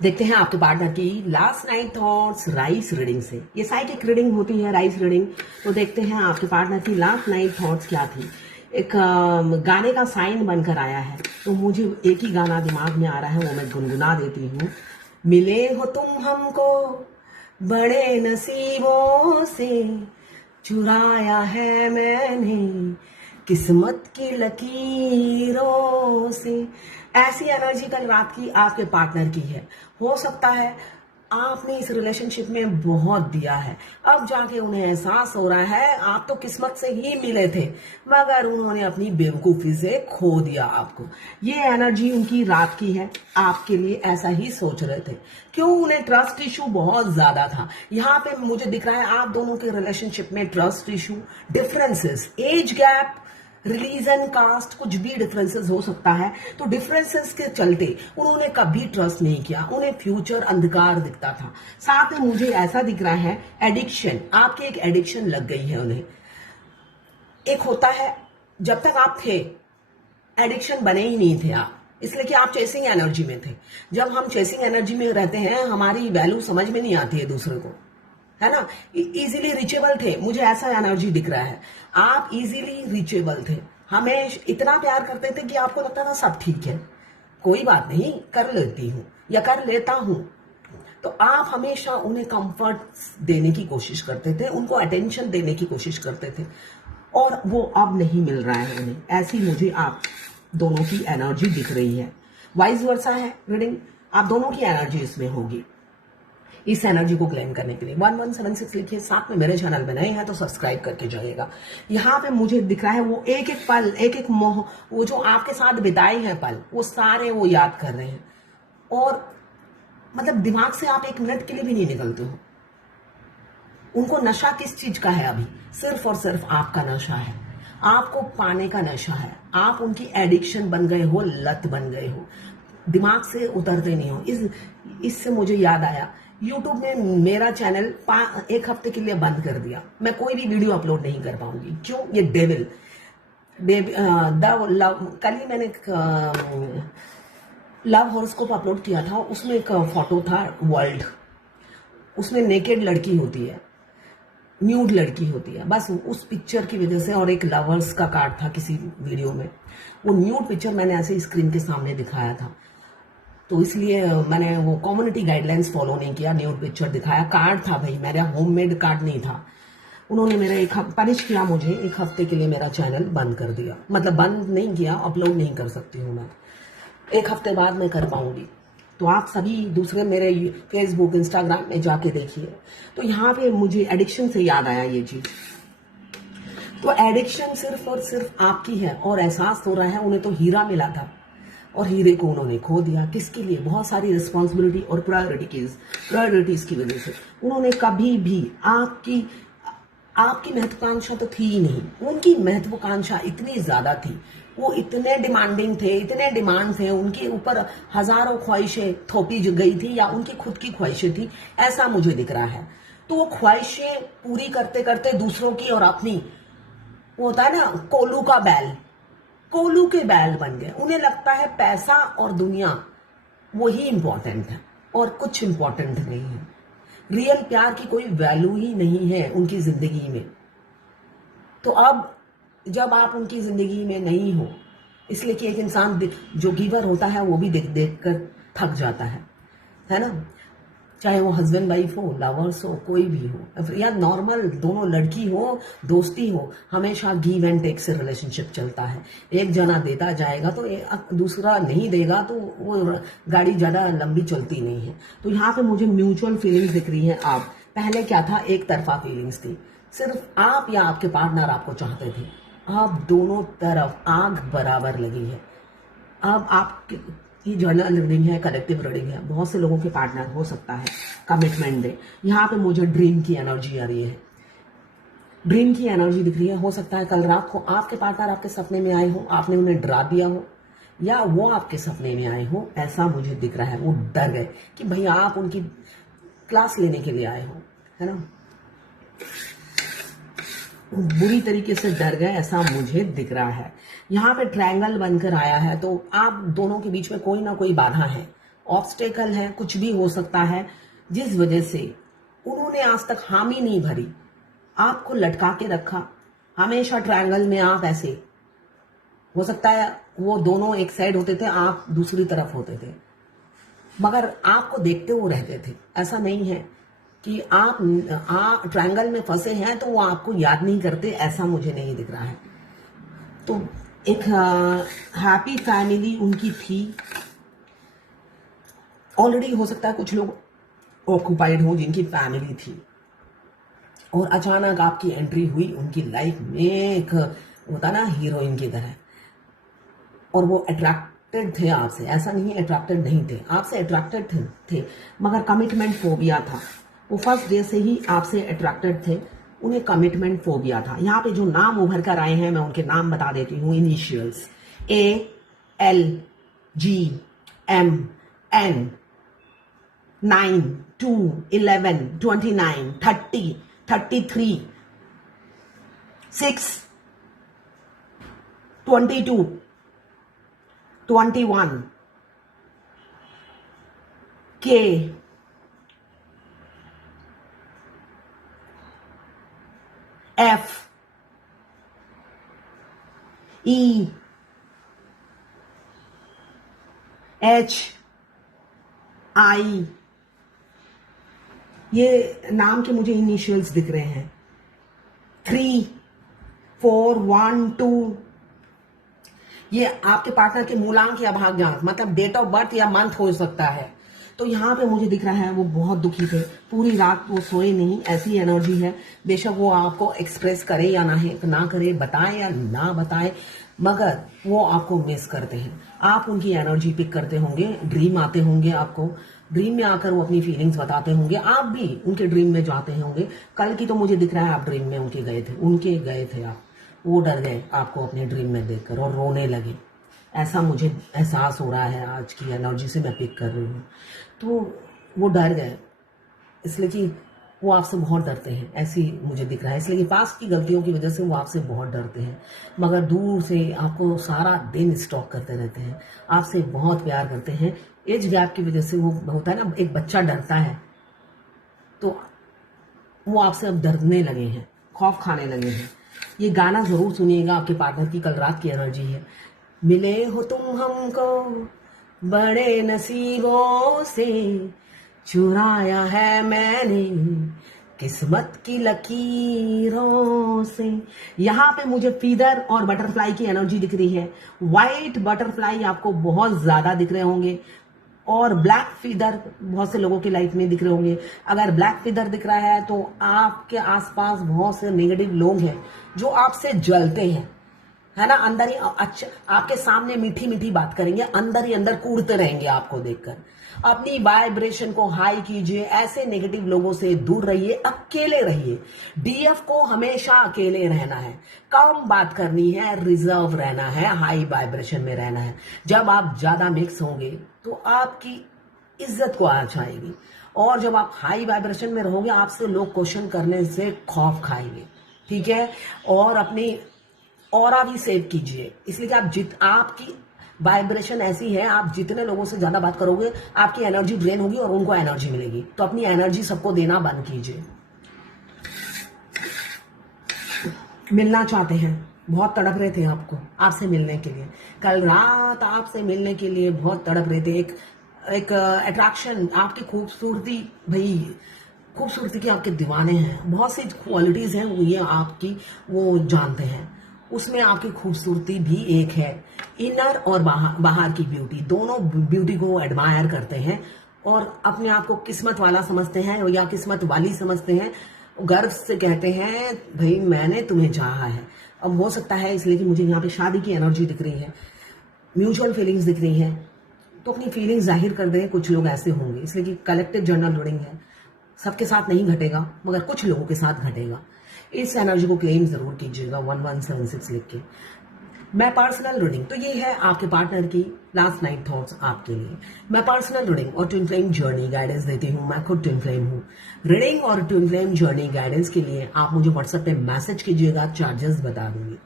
देखते हैं आपके पार्टनर की last night thoughts rice reading से। ये साइकिक रीडिंग होती है, राइस रीडिंग। तो देखते हैं आपके पार्टनर की लास्ट नाइट थॉट्स क्या थी। एक गाने का साइन बनकर आया है, तो मुझे एक ही गाना दिमाग में आ रहा है, वो मैं गुनगुना देती हूँ। मिले हो तुम हमको बड़े नसीबों से, चुराया है मैंने किस्मत की लकीरों से। ऐसी एनर्जी कल रात की आपके पार्टनर की है। हो सकता है आपने इस रिलेशनशिप में बहुत दिया है, अब जाके उन्हें एहसास हो रहा है आप तो किस्मत से ही मिले थे, मगर उन्होंने अपनी बेवकूफी से खो दिया आपको। ये एनर्जी उनकी रात की है, आपके लिए ऐसा ही सोच रहे थे। क्यों? उन्हें ट्रस्ट इशू बहुत ज्यादा था। यहाँ पे मुझे दिख रहा है आप दोनों के रिलेशनशिप में trust issue, differences, age gap, religion, caste, कुछ भी डिफरेंसेस हो सकता है। तो डिफरेंसेस के चलते उन्होंने कभी ट्रस्ट नहीं किया, उन्हें फ्यूचर अंधकार दिखता था। साथ में मुझे ऐसा दिख रहा है एडिक्शन, आपकी एक एडिक्शन लग गई है उन्हें। एक होता है जब तक आप थे एडिक्शन बने ही नहीं थे आप, इसलिए कि आप चेसिंग एनर्जी में थे। जब हम चेसिंग एनर्जी में रहते हैं हमारी वैल्यू समझ में नहीं आती है दूसरे को, है ना। इजीली रिचेबल थे, मुझे ऐसा एनर्जी दिख रहा है। आप इजीली रिचेबल थे, हमें इतना प्यार करते थे कि आपको लगता था सब ठीक है, कोई बात नहीं, कर लेती हूँ या कर लेता हूँ। तो आप हमेशा उन्हें कंफर्ट देने की कोशिश करते थे, उनको अटेंशन देने की कोशिश करते थे, और वो अब नहीं मिल रहा है उन्हें। ऐसी मुझे आप दोनों की एनर्जी दिख रही है। वाइस वर्सा है रीडिंग, आप दोनों की एनर्जी इसमें होगी। इस एनर्जी को क्लेम करने के लिए 1176 लिखिए, साथ में मेरे चैनल में नए हैं तो सब्सक्राइब करके जाइएगा। यहाँ पे मुझे दिख रहा है वो एक एक पल, एक एक मोह, वो जो आपके साथ बिताए हैं पल, वो सारे वो याद कर रहे हैं। और मतलब दिमाग से आप एक मिनट के लिए भी नहीं निकलते हो। उनको नशा किस चीज का है अभी? सिर्फ और सिर्फ आपका नशा है, आपको पाने का नशा है। आप उनकी एडिक्शन बन गए हो, लत बन गए हो, दिमाग से उतरते नहीं हो। इससे मुझे याद आया, यूट्यूब ने मेरा चैनल एक हफ्ते के लिए बंद कर दिया। मैं कोई भी वीडियो अपलोड नहीं कर पाऊंगी। क्यों? ये डेविल कल ही मैंने लव हॉरोस्कोप अपलोड किया था, उसमें एक फोटो था वर्ल्ड, उसमें नेकेड लड़की होती है, न्यूड लड़की होती है। बस उस पिक्चर की वजह से, और एक लवर्स का कार्ड था किसी वीडियो में, वो न्यूड पिक्चर मैंने ऐसे स्क्रीन के सामने दिखाया था, तो इसलिए मैंने वो कम्युनिटी गाइडलाइंस फॉलो नहीं किया, न्यूड पिक्चर दिखाया। कार्ड था भाई, मेरा होममेड कार्ड नहीं था। उन्होंने मेरा पनिश किया मुझे, एक हफ्ते के लिए मेरा चैनल बंद कर दिया। मतलब बंद नहीं किया, अपलोड नहीं कर सकती हूँ मैं, एक हफ्ते बाद मैं कर पाऊंगी। तो आप सभी दूसरे मेरे फेसबुक, इंस्टाग्राम में जाके देखिए। तो यहाँ पे मुझे एडिक्शन से याद आया ये चीज। तो एडिक्शन सिर्फ और सिर्फ आपकी है, और एहसास हो रहा है उन्हें तो हीरा मिला था और हीरे को उन्होंने खो दिया। किसके लिए? बहुत सारी रिस्पॉन्सिबिलिटी और प्रायोरिटीज की वजह से। उन्होंने कभी भी आपकी महत्वाकांक्षा तो थी ही नहीं, उनकी महत्वाकांक्षा इतनी ज्यादा थी, वो इतने डिमांडिंग थे, इतने डिमांड थे, उनके ऊपर हजारों ख्वाहिशें थोपी गई थी, या उनकी खुद की ख्वाहिशें थी, ऐसा मुझे दिख रहा है। तो वो ख्वाहिशें पूरी करते करते दूसरों की और अपनी, वो होता है ना कोलू का बैल, कोलू के बैल बन गए। उन्हें लगता है पैसा और दुनिया वही इंपॉर्टेंट है और कुछ इंपॉर्टेंट नहीं है। रियल प्यार की कोई वैल्यू ही नहीं है उनकी जिंदगी में। तो अब जब आप उनकी जिंदगी में नहीं हो, इसलिए कि एक इंसान जो गिवर होता है वो भी देख देख कर थक जाता है ना। चाहे वो हस्बैंड वाइफ हो, लवर्स हो, कोई भी हो, या नॉर्मल दोनों लड़की हो, दोस्ती हो, हमेशा गिव एंड टेक से रिलेशनशिप चलता है। एक जना देता जाएगा तो दूसरा नहीं देगा, तो वो गाड़ी ज्यादा लंबी चलती नहीं है। तो यहाँ पे मुझे म्यूचुअल फीलिंग्स दिख रही है। आप पहले क्या था, एक तरफा फीलिंग्स थी, सिर्फ आप या आपके पार्टनर आपको चाहते थे। अब दोनों तरफ आग बराबर लगी है। अब आप, ये जर्नल रीडिंग है, कलेक्टिव रीडिंग है, बहुत से लोगों के पार्टनर हो सकता है कमिटमेंट दे। यहाँ पे मुझे ड्रीम की एनर्जी आ रही है, ड्रीम की एनर्जी दिख रही है। हो सकता है कल रात को आपके पार्टनर आपके सपने में आए हो, आपने उन्हें डरा दिया हो, या वो आपके सपने में आए हो, ऐसा मुझे दिख रहा है। वो डर गए कि भाई आप उनकी क्लास लेने के लिए आए हो, है ना, बुरी तरीके से डर गए, ऐसा मुझे दिख रहा है। यहाँ पे ट्रायंगल बनकर आया है, तो आप दोनों के बीच में कोई ना कोई बाधा है, ऑब्स्टेकल है, कुछ भी हो सकता है जिस वजह से उन्होंने आज तक हामी नहीं भरी, आपको लटका के रखा। हमेशा ट्रायंगल में आप ऐसे, हो सकता है वो दोनों एक साइड होते थे, आप दूसरी तरफ होते थे, मगर आपको देखते हुए रहते थे। ऐसा नहीं है कि आप ट्रायंगल में फंसे हैं तो वो आपको याद नहीं करते, ऐसा मुझे नहीं दिख रहा है। तो एक हैप्पी फैमिली उनकी थी ऑलरेडी। हो सकता है कुछ लोग ऑक्यूपाइड हो जिनकी फैमिली थी और अचानक आपकी एंट्री हुई उनकी लाइफ में, एक होता ना हीरोइन की तरह, और वो अट्रैक्टेड थे आपसे। ऐसा नहीं अट्रैक्टेड नहीं थे, आपसे अट्रैक्टेड थे, मगर कमिटमेंट फोबिया था। वो फर्स्ट डे से ही आपसे अट्रैक्टेड थे, उन्हें कमिटमेंट फोबिया था। यहाँ पे जो नाम उभर कर आए हैं मैं उनके नाम बता देती हूँ, initials ALGM N 9 2 11 29 30 33 6 22 21 K F E H I, ये नाम के मुझे इनिशियल्स दिख रहे हैं। 3 4 1 2, ये आपके पार्टनर के मूलांक या भाग्यांक, मतलब डेट ऑफ बर्थ या मंथ हो सकता है। तो यहाँ पे मुझे दिख रहा है वो बहुत दुखी थे, पूरी रात वो सोए नहीं, ऐसी एनर्जी है। बेशक वो आपको एक्सप्रेस करे या ना करे, बताए या ना बताए, मगर वो आपको मिस करते हैं। आप उनकी एनर्जी पिक करते होंगे, ड्रीम आते होंगे आपको, ड्रीम में आकर वो अपनी फीलिंग्स बताते होंगे, आप भी उनके ड्रीम में जाते होंगे। कल की तो मुझे दिख रहा है आप ड्रीम में उनके गए थे आप, वो डर गए आपको अपने ड्रीम में देखकर और रोने लगे। ऐसा मुझे एहसास हो रहा है, आज की एनर्जी से मैं पिक कर रही हूँ। तो वो डर गए, इसलिए कि वो आपसे बहुत डरते हैं, ऐसी मुझे दिख रहा है। इसलिए कि पास्ट की गलतियों की वजह से वो आपसे बहुत डरते हैं, मगर दूर से आपको सारा दिन स्टॉक करते रहते हैं, आपसे बहुत प्यार करते हैं। एज गैप की वजह से वो होता है ना, एक बच्चा डरता है, तो वो आपसे अब डरने लगे हैं, खौफ खाने लगे हैं। ये गाना जरूर सुनिएगा, आपके पार्टनर की कल रात की एनर्जी है। मिले हो तुम हमको बड़े नसीबों से, चुराया है मैंने किस्मत की लकीरों से। यहाँ पे मुझे फीदर और बटरफ्लाई की एनर्जी दिख रही है। व्हाइट बटरफ्लाई आपको बहुत ज्यादा दिख रहे होंगे और ब्लैक फीदर बहुत से लोगों की लाइफ में दिख रहे होंगे। अगर ब्लैक फीदर दिख रहा है तो आपके आसपास बहुत से नेगेटिव लोग हैं जो आपसे जलते हैं, है ना। अंदर ही अच्छा आपके सामने मीठी मीठी बात करेंगे, अंदर ही अंदर कूदते रहेंगे आपको देखकर। अपनी वाइब्रेशन को हाई कीजिए, ऐसे नेगेटिव लोगों से दूर रहिए, अकेले रहिए। डीएफ को हमेशा अकेले रहना है, कम बात करनी है, रिजर्व रहना है, हाई वाइब्रेशन में रहना है। जब आप ज्यादा मिक्स होंगे तो आपकी इज्जत को आँच आएगी, और जब आप हाई वाइब्रेशन में रहोगे आपसे लोग क्वेश्चन करने से खौफ खाएंगे, ठीक है। और अपनी ऑरा भी सेव कीजिए, इसलिए कि आपकी वाइब्रेशन ऐसी है, आप जितने लोगों से ज्यादा बात करोगे आपकी एनर्जी ड्रेन होगी और उनको एनर्जी मिलेगी। तो अपनी एनर्जी सबको देना बंद कीजिए। मिलना चाहते हैं, बहुत तड़प रहे थे आपसे मिलने के लिए, कल रात आपसे मिलने के लिए बहुत तड़प रहे थे। एक अट्रैक्शन, आपकी खूबसूरती, भाई खूबसूरती के आपके दीवाने हैं, बहुत सी क्वालिटीज हैं ये आपकी, वो जानते हैं। उसमें आपकी खूबसूरती भी एक है, इनर और बाहर की ब्यूटी, दोनों ब्यूटी को एडमायर करते हैं और अपने आप को किस्मत वाला समझते हैं या किस्मत वाली समझते हैं। गर्व से कहते हैं भाई मैंने तुम्हें चाहा है। अब हो सकता है, इसलिए कि मुझे यहाँ पे शादी की एनर्जी दिख रही है, म्यूचुअल फीलिंग्स दिख रही है, तो अपनी फीलिंग्स जाहिर कर दें। कुछ लोग ऐसे होंगे, इसलिए कि कलेक्टिव जर्नल रीडिंग है, सबके साथ नहीं घटेगा मगर कुछ लोगों के साथ घटेगा। इस एनर्जी को क्लेम जरूर कीजिएगा 1176 लिख के। मैं पर्सनल रीडिंग, तो ये है आपके पार्टनर की लास्ट नाइट थॉट्स आपके लिए। मैं पर्सनल रीडिंग और ट्विन फ्लेम जर्नी गाइडेंस देती हूँ, मैं खुद ट्विन फ्लेम हूँ। रीडिंग और ट्विन फ्लेम जर्नी गाइडेंस के लिए आप मुझे व्हाट्सएप पे मैसेज कीजिएगा, चार्जेस बता दूंगी।